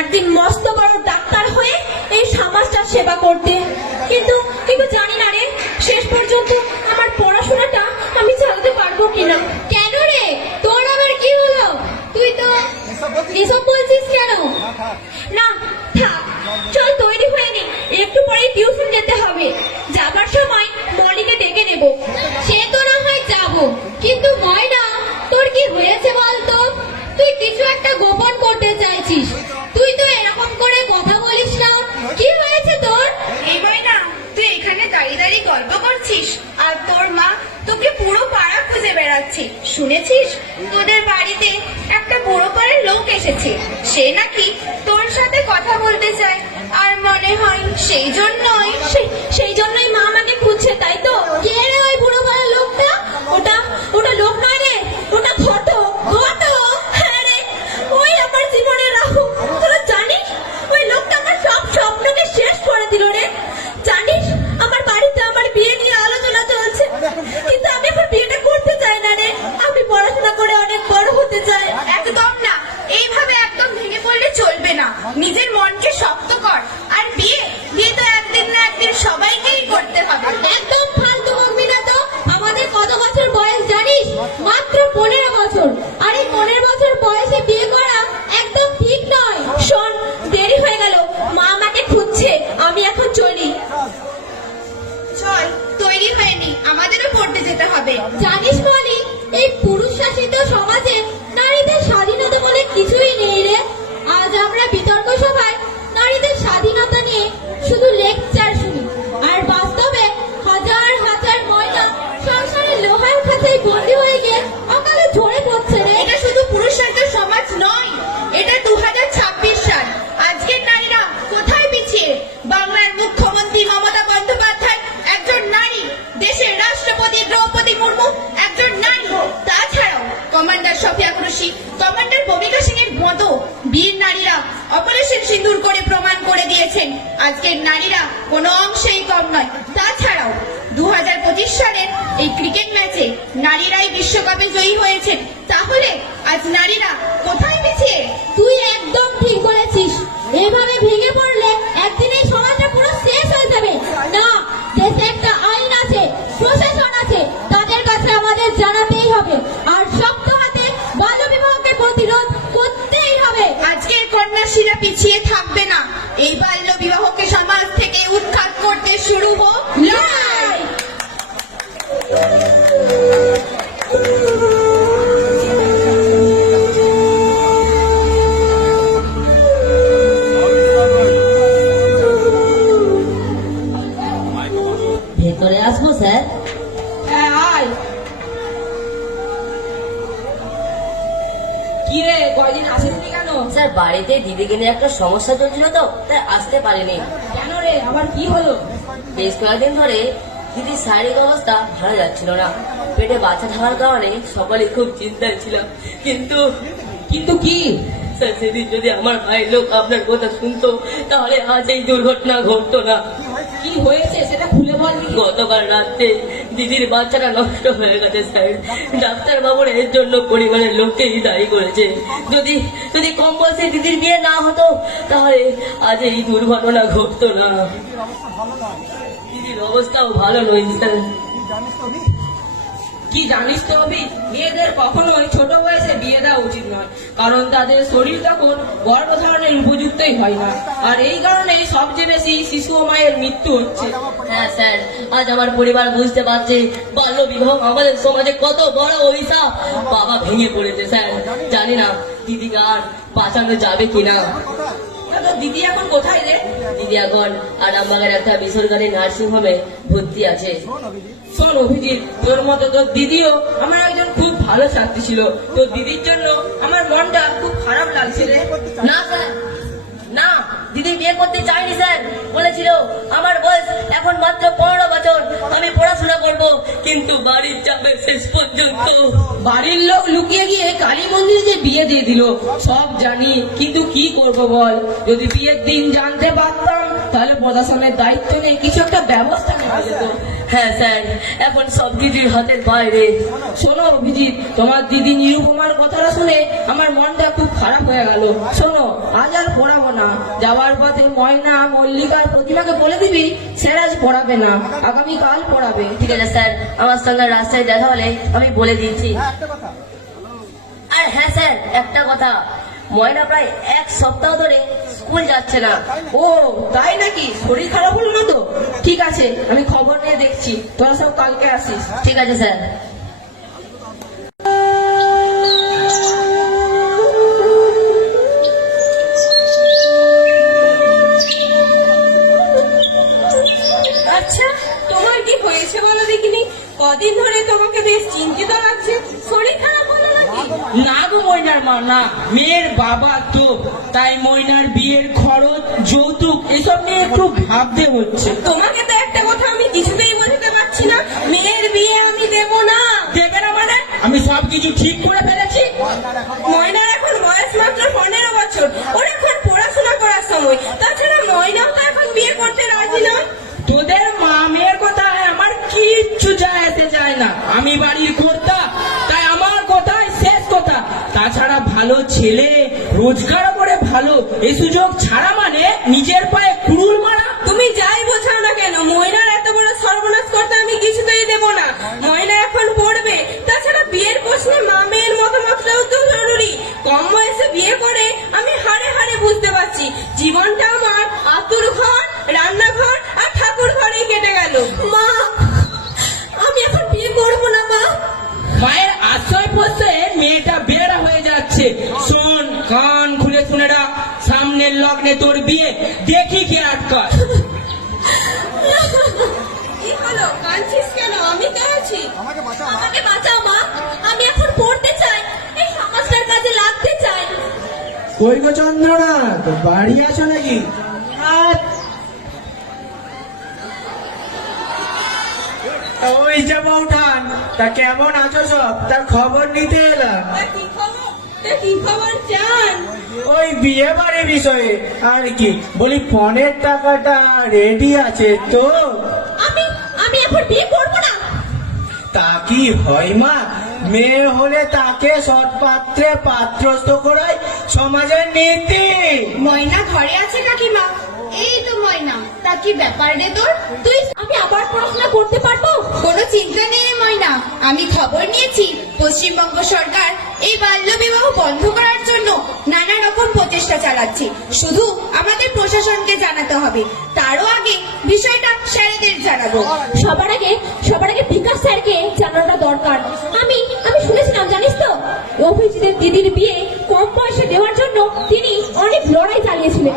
একদিন মস্ত বড় ডাক্তার হয়ে এই সমাজটার সেবা করতে, কিন্তু কিন্তু জানি না রে শেষ পর্যন্ত আমার পড়াশোনাটা আমি চালাতে পারবো কিনা। কেন রে, তোর আবার কি হলো? তুই তো এসব বলছিস কেন? না থাক, চল তৈরি হয়ে নি, একটু পরেই টিউশন যেতে হবে। যাবার সময় মলিকে ডেকে নেব। সে তো না হয় যাবো, কিন্তু ময়না তোর কি হয়েছে বলতো? তুই কিছু একটা গোপন করতে চাইছিস। তুই তো এরকম করে কথা বলিস না। কি হয়েছে তোর? এই ময়না, তুই এখানে দাঁড়িয়ে দাঁড়িয়ে গল্প করছিস আর তোর মা তোকে পুরো পাড়া খুঁজে বেড়াচ্ছে। শুনেছিস তোদের বাড়িতে একটা বুড়ো পাড়ার লোক এসেছে, সে নাকি তোর সাথে কথা বলতে চায়। আর মনে হয় সেই জন্যই মা আমাকে খুঁজছে, তাই তো? কে রে ওই বুড়ো পাড়ার লোকটা? ওটা লোক নয় রে, ওটা ঘটক। হ্যাঁ রে, ওই আমার জীবনের রাহু। তোরা জানিস ওই লোকটা আমার সব স্বপ্নকে শেষ করে দিল রে। জানিস আমার বাড়িতে আমার বিয়ে নিয়ে আলোচনা চলছে, কিন্তু আমি এখন বিয়েটা করতে চাই না রে। আমি পড়াশোনা করে অনেক বড় হতে চাই। একদম না, এইভাবে একদম ভেঙে পড়লে চলবে না। নিজের মনকে শক্ত কর। আর বিয়ে তো একদিন না একদিন সবাইকেই করতে হবে। একদম ফালতু বকবি না তো। আমাদের কত বছর বয়স জানিস? মাত্র 15 বছর। আর এই 15 বছর বয়সে বিয়ে করা একদম ঠিক নয়। শোন, দেরি হয়ে গেল, মা আমাকে খুঁজছে, আমি এখন চলি। চল তৈরি হয়ে নি, আমাদেরও পড়তে যেতে হবে। জানিস বলি, এই পুরুষ শাসিত সমাজে নারীদের স্বাধীনতা বলে কিছুই নেই রে। আজ আমরা বিতর্ক সভায় নারীদের স্বাধীনতা নিয়ে শুধু লেকচার শুনি, আর বাস্তবে হাজার হাজার মহিলা সংসারের লোহার খাঁচায় বন্দী হয়ে গিয়ে অকালে ঝরে পড়ছে রে। এটা শুধু পুরুষ শাসিত সমাজ নয়, এটা 2026 সাল। আজকের নারীরা কোথায় পিছিয়ে? বাংলার মুখ্যমন্ত্রী মমতা বন্দ্যোপাধ্যায় একজন নারী, দেশের রাষ্ট্রপতি দ্রৌপদী মুর্মু একজন নারী, তাছাড়াও কমান্ডার সফিয়া কুরেশি, কমান্ডার ভূমিকা সিং এর মতো বীর নারীরা অপারেশন সিঁদুর করে প্রমাণ করে দিয়েছেন আজকের নারীরা কোনো অংশেই কম নয়। তাছাড়াও 2025 সালের এই ক্রিকেট ম্যাচে নারীরাই বিশ্বকাপে জয়ী হয়েছেন। তাহলে আজ নারীরা কোথায় পিছিয়ে? তুই একদম ঠিক বলেছিস। এভাবে ভেঙে পড়লে একদিন এই সমাজটা পুরো শেষ হয়ে যাবে। না, দেশে একটা আইন আছে, প্রশাসন আছে, তাদের কাছে আমাদের জানাতেই হবে। আর শক্ত হাতে বাল্য বিবাহকে প্রতিরোধ করতেই হবে। আজকের কন্যাশ্রীরা পিছিয়ে থাকবে না। এই বাল্য বিবাহকে সমাজ থেকে উৎখাত করতে শুরু হোক লড়াই। ভেতরে আসবো স্যার? হ্যাঁ আয়। কি রে, কয়দিন আসেননি কেন? স্যার বাড়িতে দিদিকে নিয়ে একটা সমস্যা চলছিল তো, তাই আসতে পারিনি। কেন রে, আবার কি হলো? বেশ কয়েকদিন ধরে দিদির শারীরিক অবস্থা ভালো যাচ্ছিল না। পেটে বাচ্চা থাকার কারণে সকলে খুব চিন্তায় ছিল। কিন্তু কি? স্যার সেদিন যদি আমার ভাইয়ের লোক আপনার কথা শুনতো, তাহলে আজ এই দুর্ঘটনা ঘটতো না। কি হয়েছে সেটা খুলে বল। গতকাল রাতে দিদির বাচ্চাটা নষ্ট হয়ে গেছে স্যার। ডাক্তার বাবুর এর জন্য পরিবারের লোককেই দায়ী করেছে। যদি যদি কম বয়সে দিদির বিয়ে না হতো, তাহলে আজ এই দুর্ঘটনা ঘটতো না। দিদির অবস্থাও ভালো নয় স্যার। কি জানিস তো অভি, মেয়েদের কখনোই ছোট বয়সে বিয়ে দেওয়া উচিত নয়, কারণ তাদের শরীর তখন গর্ভধারণের উপযুক্তই হয় না। আর এই কারণেই সবচেয়ে বেশি শিশু ও মায়ের মৃত্যু হচ্ছে। হ্যাঁ স্যার, আজ আমার পরিবার বুঝতে পারছে বাল্য বিবাহ আমাদের সমাজে কত বড় অভিশাপ। বাবা ভেঙে পড়েছে স্যার। জানি না দিদিকে আর বাঁচানো যাবে কিনা। দিদি এখন কোথায় রে? দিদি এখন আরামবাগের একটা বেসরকারি নার্সিং হোমে ভর্তি আছে। শোন অভিজিৎ, তোর মতো তোর দিদিও আমার একজন খুব ভালো ছাত্রী ছিল। তোর দিদির জন্য আমার মনটা খুব খারাপ লাগছে রে। না স্যার, না, দিদি বিয়ে করতে চায়নি স্যার। বলেছিল আমার বয়স এখন মাত্র কিন্তু বাড়ির চাপে শেষ পর্যন্ত বাড়ির লোক লুকিয়ে গিয়ে কালী মন্দিরে যে বিয়ে দিয়ে দিল সব জানি, কিন্তু কি করব বল, যদি বিয়ের দিন জানতে পারতাম তাহলে প্রশাসনের দায়িত্ব নিয়ে কিছু একটা ব্যবস্থা নেওয়া যেত। হ্যাঁ স্যার, এখন সব দিদির হাতের বাইরে। শোনো অভিজিৎ, তোমার দিদি নিরুপমার কথাটা শুনে আমার মনটা খুব খারাপ হয়ে গেল। শোনো, আজ আর পড়াবো না। যাওয়ার পথে ময়না, মল্লিকার প্রতিমাকে বলে দিবি স্যার আজ পড়াবে না, আগামীকাল পড়াবে। ঠিক আছে স্যার, আমার সঙ্গে রাস্তায় দেখা হলে আমি বলে দিচ্ছি। আর হ্যাঁ স্যার, একটা কথা, ময়না প্রায় 1 সপ্তাহ ধরে স্কুল যাচ্ছে না। ও তাই নাকি? শরীর খারাপ হলো না তো? ঠিক আছে, আমি খবর নিয়ে দেখছি, তোরা সব কালকে আসিস। ঠিক আছে স্যার। আচ্ছা, তোমার কি হয়েছে বলো দেখিনি? কদিন ধরে তোমাকে বেশ চিন্তিত লাগছে, শরীর খারাপ হলো নাকি? না গো ময়নার মা, না, মেয়ের বাবা তো, তাই ময়নার বিয়ের খরচ, যৌতুক এসব নিয়ে একটু ভাবতে হচ্ছে। তোমাকে তো একটা কথা আমি কিছুতেই বোঝাতে পারছি না, মেয়ের বিয়ে আমি দেব না। দেবে না মানে? আমি সবকিছু ঠিক করে ফেলেছি। ময়নার এখন বয়স মাত্র 15 বছর, ওর এখন পড়াশোনা করার সময়। তাছাড়া ময়নাও তো এখন বিয়ে করতে রাজি নয়। তোদের মা মেয়ের কথা আমার কিচ্ছু যায় আসে যায় না, আমি বাড়ির কর্তা, তাই আমার কথাই শেষ কথা। তাছাড়া ভালো ছেলে, রোজগার করে ভালো, এই সুযোগ ছাড়া মানে নিজের পায়ে কুড়ুল মারা। তুমি যাই বোঝাও না কেন, ময়নার এত বড় সর্বনাশ করতে আমি কিছুতেই দেব না। ময়না এখন পড়বে, তাছাড়া বিয়ের প্রশ্নে মা মেয়ের মতামতটাও তো জরুরি। কম বয়সে বিয়ে করে আমি হাড়ে হাড়ে বুঝতে পারছি জীবনটা আমার আতুর ঘর, রান্নাঘর আর ঠাকুর ঘরেই কেটে গেল। মা, আমি এখন বিয়ে করবো না মা। মায়ের আশ্রয় প্রশ্রয়ে মেয়েটা বেড়া হয়ে যাচ্ছে। শোন, কান খুলে শুনে রাখ, সামনের লগ্নে তোর বিয়ে, দেখি কে আটকায়। কি হলো, কাঁদছিস কেন? আমি তো আছি। আমাকে বাঁচাও মা, আমি এখন পড়তে চাই, এই সমাজটার কাজে লাগতে চাই। কই গো চন্দ্রনাথ, বাড়ি আছো নাকি? ওই যে বউঠান, তা কেমন আছো সব, তার খবর নিতে এলাম। কি খবর চান? ওই বিয়ে বাড়ির বিষয়ে আর কি, বলি ফোনের টাকাটা রেডি আছে তো? আমি এখন বিয়ে করবো না। তা কি হয় মা, মেয়ে হলে তাকে সৎপাত্রে পাত্রস্থ করাই সমাজের নীতি। ময়না ঘরে আছে কাকিমা? এই তো ময়না, তা কি ব্যাপার রে তোর? আমি আবার পড়াশোনা করতে পারবো? কোনো চিন্তা নেই ময়না, আমি খবর নিয়েছি পশ্চিমবঙ্গ সরকার এই বাল্য বিবাহ বন্ধ করার জন্য নানা রকম প্রচেষ্টা চালাচ্ছে। শুধু আমাদের প্রশাসনকে জানাতে হবে, তারও আগে বিষয়টা স্যারেদের জানাবো। সবার আগে বিকাশ স্যারকে জানানোটা দরকার। আমি শুনেছিলাম, জানিস তো, অভিজিতের দিদির বিয়ে কম বয়সে দেওয়ার জন্য তিনি অনেক লড়াই চালিয়েছিলেন।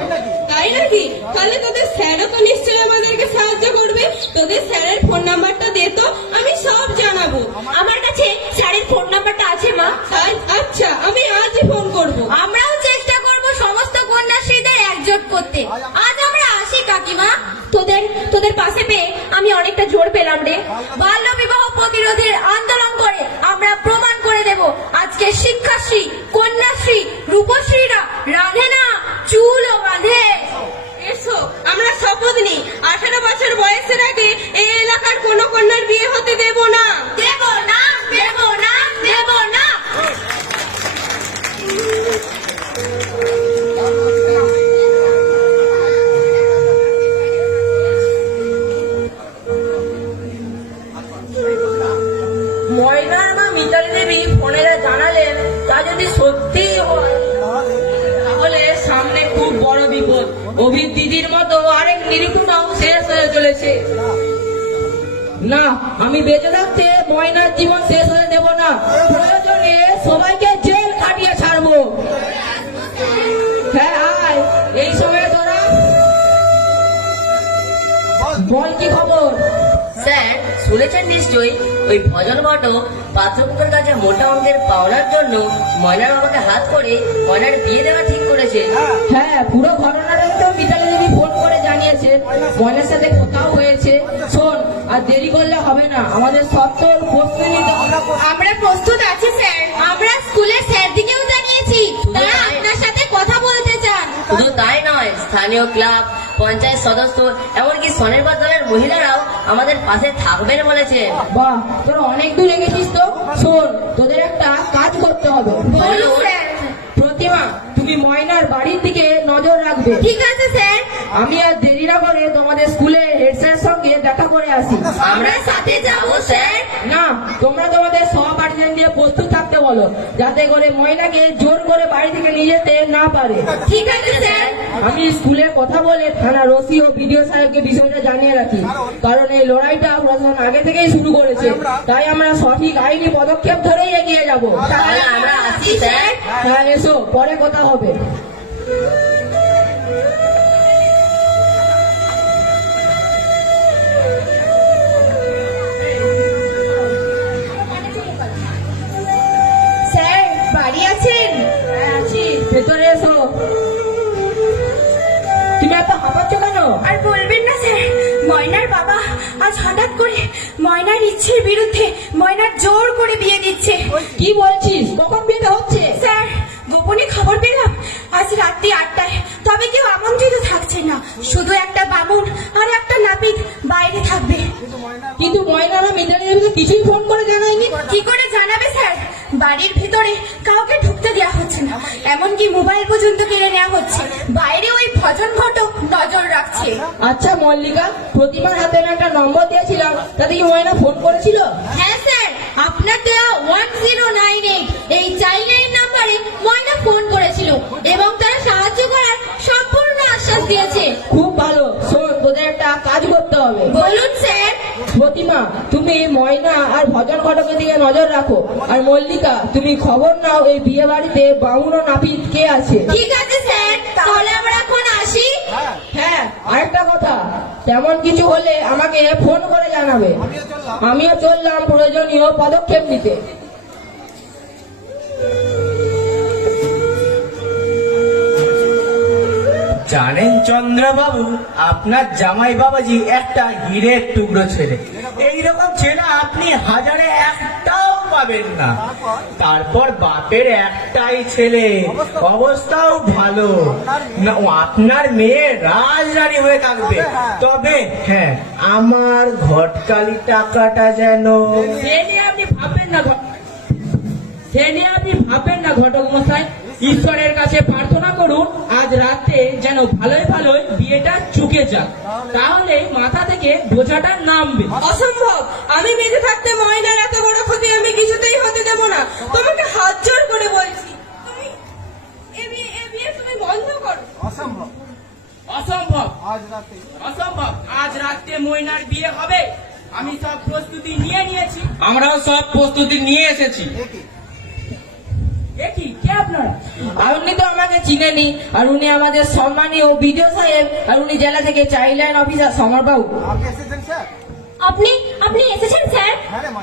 তাই নাকি? তাহলে তোদের স্যারও তো নিশ্চয়ই আমাদেরকে সাহায্য করবে। তোদের স্যারের ফোন নাম্বারটা দে তো, আমি সব জানাবো। আমার কাছে স্যারের ফোন নাম্বারটা আছে মা। আচ্ছা, আমি আজই ফোন করব। আমরাও চেষ্টা করব সমস্ত কন্যাশ্রীদের একজোট করতে। আজ আমরা আসি কাকিমা। তোদের পাশে পেয়ে আমি অনেকটা জোর পেলাম রে। বাল্য বিবাহ প্রতিরোধের আন্দোলন করে আমরা প্রমাণ করে দেব, আজকে শিক্ষাশ্রী, কন্যাশ্রী, রূপশ্রীরা রাধে না, চুলও বাঁধে। এসো, আমরা শপথ নিই 18 বছর বয়সের আগে এই এলাকার কোনো কন্যার বিয়ে হতে দেব না। দেব না, দেব না, দেব না। ময়নার মা মিতালি দেবী ফোনেরা জানালেন তা যদি সত্যি হয় তাহলে সামনে খুব বড় বিপদ। অভিক দিদির মতো আরেক নিরীক্ষণাও শেষ হয়ে চলেছে। না, আমি বেঁচে থাকতে ময়নার জীবন শেষ হয়ে দেব না। প্রয়োজনে সবাইকে জেল খাটিয়ে ছাড়বো। হ্যাঁ আয়, এই সময় তোরা বল কি খবর? স্যার, শুনেছেন নিশ্চয়ই ওই ভজন ঘটক পাত্রপক্ষের কাছে মোটা অঙ্কের পাওনার জন্য ময়নার বাবাকে হাত করে ময়নার বিয়ে দেওয়া ঠিক করেছে। হ্যাঁ, পুরো ঘটনাটাই তো মিতালি দেবী ফোন করে জানিয়েছে। ময়নার সাথে কোথাও হয়েছে। শোন, আর দেরি করলে হবে না, আমাদের সত্তর প্রস্তুতি নিতে হবে। আমরা প্রস্তুত আছি স্যার। আমরা স্কুলের স্যারদিকেও জানিয়েছি, তারা আপনার সাথে কথা বলতে চান। শুধু তাই নয়, স্থানীয় ক্লাব, পঞ্চায়েত সদস্য, এমনকি স্বনির্ভর দলের মহিলারাও আমাদের পাশে থাকবেন বলেছেন। বাহ, তোরা অনেক দূর এগেছিস তো। শোন, তোদের একটা কাজ করতে হবে। বলুন স্যার। প্রতিমা, তুমি ময়নার বাড়ির দিকে নজর রাখবে। ঠিক আছে স্যার। আমি আর দেরি না করে তোমাদের স্কুলে হেড স্যারের সঙ্গে দেখা করে আসি। আমরা সাথে যাব স্যার। না, তোমরা তোমাদের সহপাঠীদের দিয়ে প্রস্তুত থাকতে বলো, যাতে করে ময়নাকে জোর করে বাড়ি থেকে নিয়ে যেতে না পারে। ঠিক আছে স্যার। আমি স্কুলে কথা বলে থানা ওসি ও বিডিও সাহেবকে বিষয়টা জানিয়ে রাখি, কারণ এই লড়াইটা প্রশাসন আগে থেকেই শুরু করেছে। তাই আমরা সঠিক আইনি পদক্ষেপ ধরেই এগিয়ে যাব। তাহলে আমরা আসছি স্যার। হ্যাঁ, এসো, পরে কথা হবে। স্যার বাড়ি আছেন? ভেতরে এসো। তুমি এত হাঁপাচ্ছ কেন? আর বলবেন না স্যার, ময়নার বাবা আজ হঠাৎ করে ময়নার ইচ্ছের বিরুদ্ধে ময়নার জোর করে বিয়ে দিচ্ছে। কি বলছিস? কখন বিয়েটা হচ্ছে? স্যার, গোপনে খবর পেলাম আজ রাত্রি 8টায়। তবে কেউ আমন্ত্রিত থাকছে না, শুধু একটা বামুন আর একটা নাপিত বাইরে থাকবে। কিন্তু ময়নারা মিতালি দেবীকে কিছুই ফোন করে জানায়নি। কি করে জানাবে স্যার? বাড়ির ভিতরে কাউকে ঢুকতে দেওয়া হচ্ছে না, এমনকি মোবাইল পর্যন্ত কেড়ে নেওয়া হচ্ছে। বাইরে ওই ভজন ঘটক নজর রাখছে। আচ্ছা মল্লিকা, প্রতিমার হাতে না একটা নম্বর দিয়েছিলাম, তাতে কি ময়না ফোন করেছিল? হ্যাঁ স্যার, আপনার দেওয়া 1098 এই চাইল্ডলাইন নাম্বারে ময়না ফোন করেছিল এবং তারা সাহায্য করার সম্পূর্ণ আশ্বাস দিয়েছে। খুব ভালো। শোন, তোদের একটা কাজ করতে হবে। বলুন স্যার। প্রতিমা, তুমি ময়না আর ভজন ঘটকের দিকে নজর রাখো, আর মল্লিকা, তুমি খবর নাও এই বিয়ে বাড়িতে বামুন ও নাপিত কে আছে। ঠিক আছে স্যার, তাহলে আমরা এখন আসি। হ্যাঁ, আরেকটা কথা, তেমন কিছু হলে আমাকে ফোন করে জানাবে। আমিও চললাম প্রয়োজনীয় পদক্ষেপ নিতে। জানেন চন্দ্রবাবু, আপনার জামাই বাবাজি একটা হীরের টুকরো ছেলে। এইরকম ছেলে আপনি হাজারে একটাও পাবেন না। তারপর বাপের একটাই ছেলে, অবস্থাও ভালো না, আপনার মেয়ে রাজরানী হয়ে থাকবে। তবে হ্যাঁ, আমার ঘটকালি টাকাটা যেন। সে নিয়ে আপনি ভাববেন না ঘটক মশাই। ঈশ্বরের কাছে প্রার্থনা করুন আজ রাতে যেন ভালোই ভালোই বিয়েটা চুকে যাক, তাহলে মাথা থেকে বোঝাটা নামবে। অসম্ভব। আমি বেঁচে থাকতে ময়নার এত বড় ক্ষতি আমি কিছুতেই হতে দেব না। তোমাকে হাত জোর করে বলছি, তুমি এ বিয়ে তুমি বন্ধ করো। অসম্ভব, আজ রাতে ময়নার বিয়ে হবে। আমি সব প্রস্তুতি নিয়ে নিয়েছি। আমরাও সব প্রস্তুতি নিয়ে এসেছি। কে আপনারা? আর উনি তো আমাকে চিনেনি, আর উনি আমাদের সম্মানীয় বিডিও সাহেব, আর উনি জেলা থেকে চাইল্ডলাইন অফিসার সমর বাবু। আপনি এসেছেন স্যার?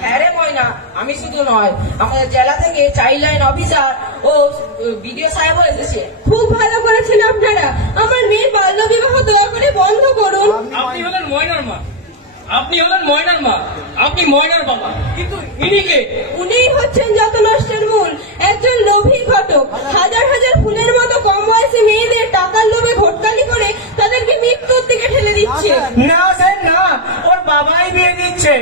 হ্যাঁ রে ময়না, আমি শুধু নয়, আমাদের জেলা থেকে চাইল্ডলাইন অফিসার ও বিডিও সাহেবও এসেছে। খুব ভালো করেছেন আপনারা। আমার মেয়ের বাল্য বিবাহ দয়া করে বন্ধ করুন। আপনি হলেন ময়নার মা, আপনি ময়নার বাবা, কিন্তু ইনি কে? উনিই হচ্ছেন যত নষ্টের মূল। একজন লোভী ঘটক হাজার হাজার ফুলের মতো কম বয়সী মেয়েদের টাকার লোভে ঘটকালি করে তাদেরকে মৃত্যুর দিকে ঠেলে দিচ্ছে। না স্যার না, ওর বাবাই বিয়ে দিচ্ছে।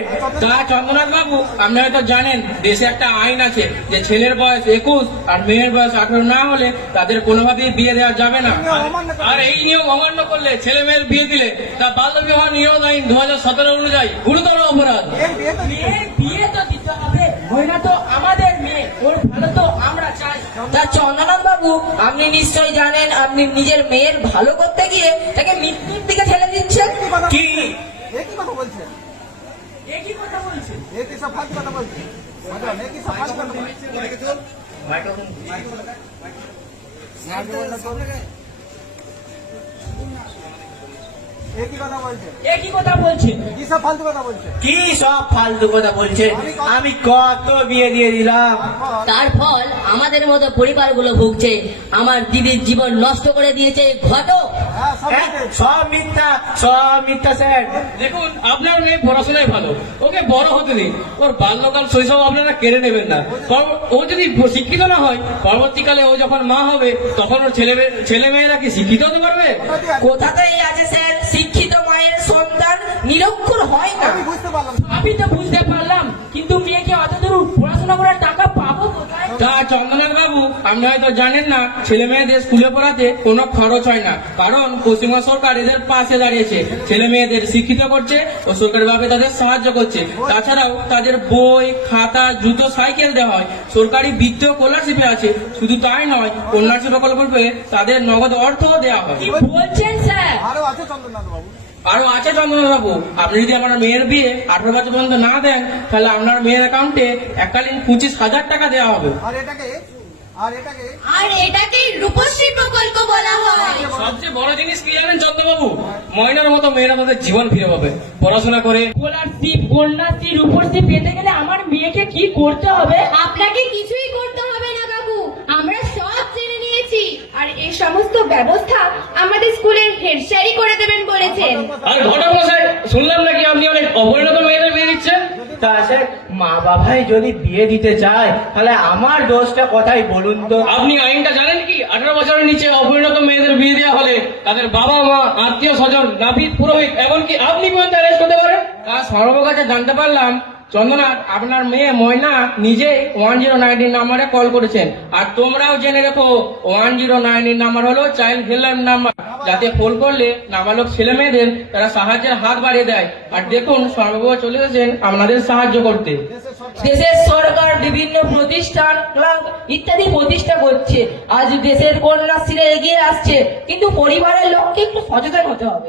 তা চন্দ্রনাথ বাবু, আপনি হয়তো জানেন দেশে একটা আইন আছে যে ছেলের বয়স 21 আর মেয়ের বয়স 18 না হলে তাদের কোনোভাবেই বিয়ে দেওয়া যাবে না। আর এই নিয়ম অমান্য করলে, ছেলে মেয়ের বিয়ে দিলে তা বাল্য বিবাহ নিরোধ আইন 2017 অনুযায়ী গুরুতর অপরাধ। বিয়ে তো দিতে হবে, মহিলা তো আমাদের মেয়ে, ওর ভালো তো আমরা চাই। তা চন্দ্রনাথ বাবু, আপনি নিশ্চয়ই জানেন আপনি নিজের মেয়ের ভালো করতে গিয়ে তাকে মৃত্যুর দিকে ঠেলে দিচ্ছেন। কি একই কথা বলছে। একই কথা বলছে। কি সব ফালতু কথা বলছে? আমি কত বিয়ে দিয়ে দিলাম। তার ফল আমাদের মতো পরিবারগুলো ভুগছে। আমার দিদির জীবন নষ্ট করে দিয়েছে ঘটক। সব মিথ্যা স্যার। দেখুন আপনার মেয়ে পড়াশোনায় ভালো, ওকে বড় হতে দিন। ওর বাল্যকাল শৈশব আপনারা কেড়ে নেবেন না। ও যদি শিক্ষিত না হয়, পরবর্তীকালে ও যখন মা হবে তখন ওর ছেলে মেয়েরা কি শিক্ষিত হতে পারবে? কোথাতেই আছে স্যার, শিক্ষিত মায়ের সন্তান নিরক্ষর হয় না। আমি তো বুঝতে পারলাম, কিন্তু মেয়েকে অতদূর পড়াশোনা করার টাকা পাবো কোথায়? তা চন্দ্রনাথ বাবু, আপনি হয়তো জানেন না, ছেলে মেয়েদের স্কুলে পড়াতে কোনো খরচ হয় না, কারণ পশ্চিমবঙ্গ সরকার এদের পাশে দাঁড়িয়েছে, ছেলে মেয়েদের শিক্ষিত করছে ও সরকারিভাবে তাদের সাহায্য করছে। তাছাড়াও তাদের বই, খাতা, জুতো, সাইকেল দেওয়া হয়। সরকারি বৃত্তি ও স্কলারশিপে আছে। শুধু তাই নয়, কন্যাশ্রী প্রকল্পে তাদের নগদ অর্থও দেওয়া হয়। কি বলছেন স্যার? আরো আছে চন্দ্রনাথ বাবু, আপনি যদি আমার মেয়ের বিয়ে 18 বছর পর্যন্ত না দেন, তাহলে আপনার মেয়ের অ্যাকাউন্টে এককালীন 25,000 টাকা দেওয়া হবে। আর এটাকেই রূপশ্রী প্রকল্প বলা হয়। সবচেয়ে বড় জিনিস কি জানেন চন্দ্রবাবু? ময়নার মতো মেয়েরা তাদের জীবন ফিরে পাবে পড়াশোনা করে। স্কলারশিপ, কন্যাশ্রী, রূপশ্রী পেতে গেলে আমার মেয়েকে কি করতে হবে? আপনাকে কিছুই করতে হবে না কাকু, আমরা সব জেনে নিয়েছি। আর এই সমস্ত ব্যবস্থা আমাদের স্কুলের হেড স্যারই করে দেবেন বলেছেন। আর ঘটক মশাই, শুনলাম নাকি আপনি অনেক অপরিণত মেয়েদের বিয়ে দিচ্ছেন? তা স্যার, মা বাবাই যদি বিয়ে দিতে চায় তাহলে আমার দোষটা কোথায় বলুন তো? আপনি আইনটা জানেন কি? 18 বছরের নিচে অপরিণত মেয়েদের বিয়ে দেওয়া হলে তাদের বাবা মা, আত্মীয় স্বজন, নাপিত, পুরোহিত, এমনকি আপনি পর্যন্ত অ্যারেস্ট করতে পারেন। তা সর্বকাছে জানতে পারলাম চন্দ্রনাথ, আপনার মেয়ে ময়না নিজে 1019 নাম্বারে কল করেছেন। আর তোমরাও জেনে রেখো, 1019 নাম্বার হলো চাইল্ড হেল্পলাইন নাম্বার, যাতে ফোন করলে নাবালক ছেলে মেয়েদের তারা সাহায্যের হাত বাড়িয়ে দেয়। আর দেখুন, সর্ববাবু চলে এসেছেন আপনাদের সাহায্য করতে। দেশের সরকার বিভিন্ন প্রতিষ্ঠান, ক্লাব ইত্যাদি প্রতিষ্ঠা করছে। আজ দেশের কন্যাশ্রী এগিয়ে আসছে, কিন্তু পরিবারের লোককে একটু সচেতন হতে হবে।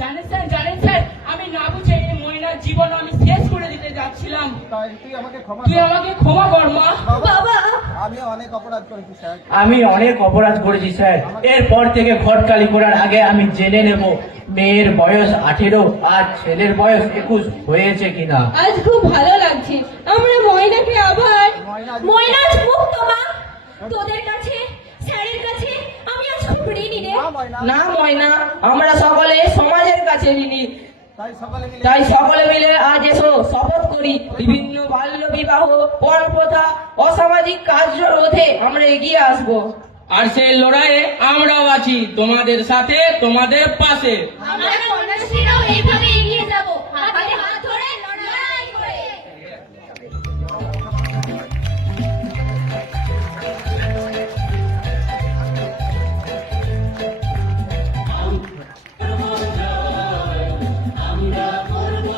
জানেন স্যার, আমি না বুঝে এই ময়নার জীবন আমি শেষ করে দিতে যাচ্ছিলাম। তুই আমাকে ক্ষমা কর মা। বাবা, আমি অনেক অপরাধ করেছি স্যার। এরপর থেকে ঘটকালি করার আগে আমি জেনে নেব মেয়ের বয়স 18 আর ছেলের বয়স 21 হয়েছে কিনা। আজ খুব ভালো লাগছে, আমরা ময়নাকে আবার ময়নাজ মুক্ত মা, তোদের কাছে, স্যারের কাছে আমি আজ খুব ঋণী রে। না ময়না, আমরা সকলে সমাজের কাছে ঋণী। তাই সকলে মিলে আজ এসো শপথ করি, বিভিন্ন বাল্য বিবাহ, পণ প্রথা, অসামাজিক কার্য রোধে আমরা এগিয়ে আসবো। আর সেই লড়াইয়ে আমরাও আছি, তোমাদের সাথে, তোমাদের পাশে। আমরা কন্যাশ্রীরাও এইভাবে এগিয়ে যাব, হাতে হাত ধরে লড়াই করে। আমরা করবো